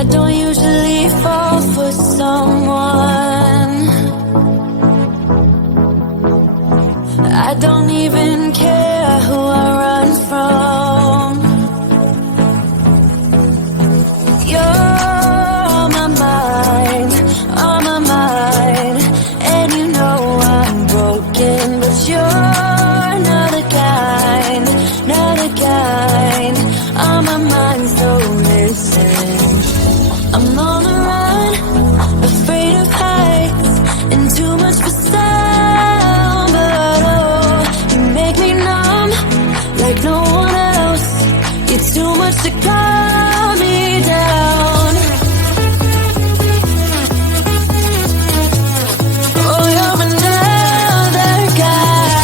I don't usually fall for someone. I don't even care who I run from. You're on my mind, on my mind. And you know I'm broken, but you're not the kind, not the kind. On my mind, so listen. I'm on the run, afraid of heights, and too much for sound. But oh, you make me numb, like no one else. You're too much to calm me down. Oh, you're another kind.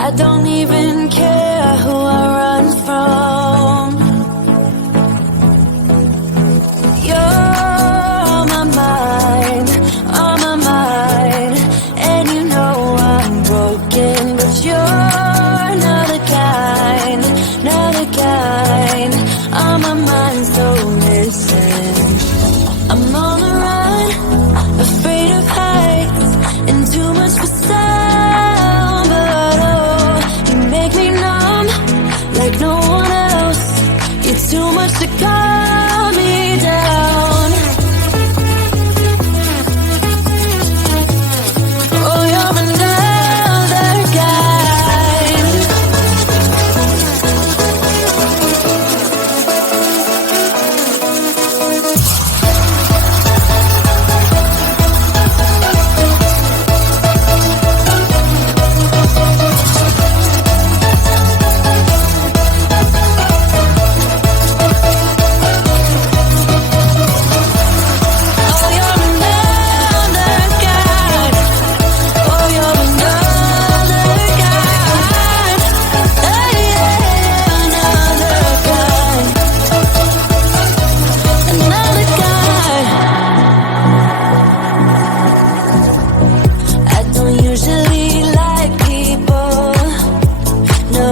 I don't even care who I run from. You're on my mind, on my mind. And you know I'm broken, but you're not the kind, not the kind. On my mind, so missing. I'm on the run, afraid of heights, and too much for sound. But oh, you make me numb, like no one else. You're too much to calm me down. Oh, you're another kind. Oh, you're another kind. Oh, you're another kind. Oh, yeah, another kind. Another kind. I don't usually like people, no.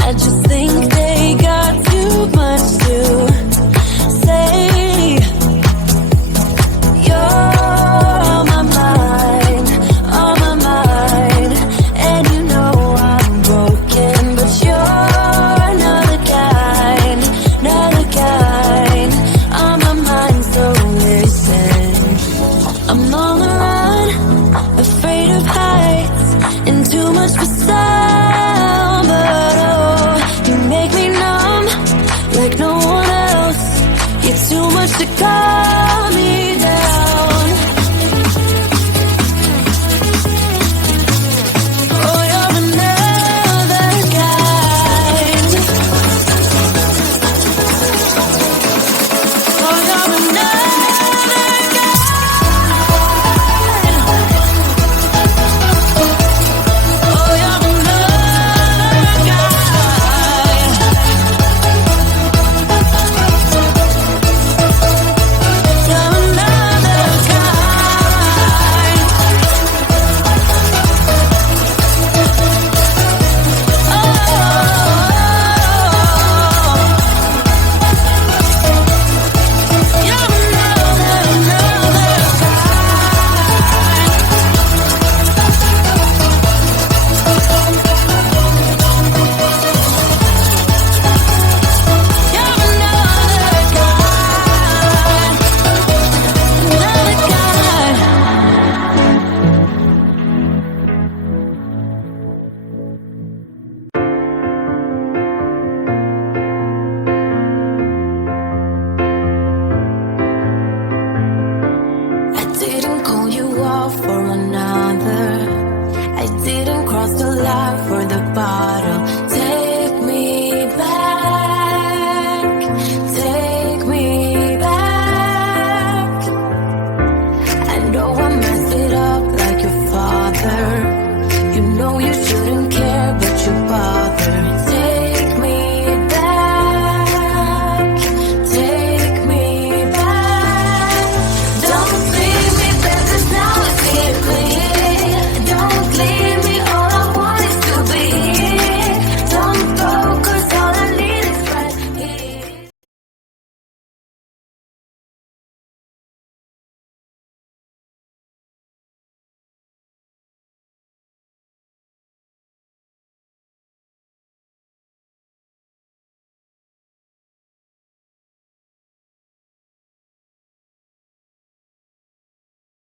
I just think they got too much to say. You're on my mind, on my mind. And you know I'm broken, but you're not the kind, not the kind. On my mind, so listen. I'm on the run, afraid of heights, and too much for sight.